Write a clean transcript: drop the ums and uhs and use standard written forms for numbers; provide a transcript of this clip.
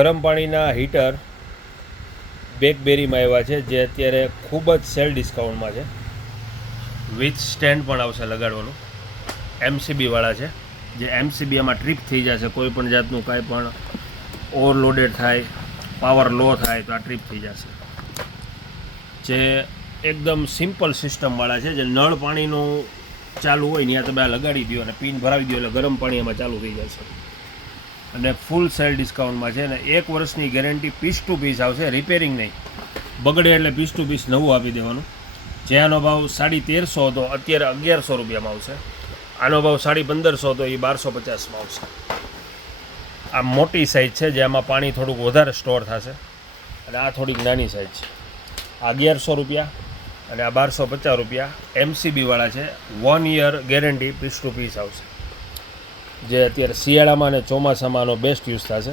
ગરમ પાણીના હીટર બ્લેકબેરીમાં આવ્યા છે, જે અત્યારે ખૂબ જ સેલ ડિસ્કાઉન્ટમાં છે. વિથ સ્ટેન્ડ પણ આવશે લગાડવાનું. એમસીબીવાળા છે, જે એમસીબી આમાં ટ્રીપ થઈ જશે. કોઈ પણ જાતનું કાંઈ પણ ઓવરલોડેડ થાય, પાવર લો થાય તો આ ટ્રીપ થઈ જશે. જે એકદમ સિમ્પલ સિસ્ટમવાળા છે, જે નળ પાણીનું ચાલુ હોય ત્યાં તમે આ લગાડી દો અને પિન ભરાવી દો એટલે ગરમ પાણી એમાં ચાલુ થઈ જશે. અને ફૂલ સેલ ડિસ્કાઉન્ટમાં છે ને 1 વર્ષની ગેરંટી પીસ ટુ પીસ આવશે, રિપેરિંગ નહીં. બગડે એટલે પીસ ટુ પીસ નવું આપી દેવાનું. જે આનો ભાવ 1350 હતો, અત્યારે 1100 રૂપિયામાં આવશે. આનો ભાવ 1550 હતો, એ 1250માં આવશે. આ મોટી સાઇઝ છે, જેમાં પાણી થોડુંક વધારે સ્ટોર થશે, અને આ થોડીક નાની સાઇઝ છે. આ 1100 રૂપિયા અને આ 1250 રૂપિયા. એમસીબીવાળા છે, 1 year guarantee piece to piece આવશે. જે અત્યારે શિયાળામાં અને ચોમાસામાં આનો બેસ્ટ યુઝ થશે.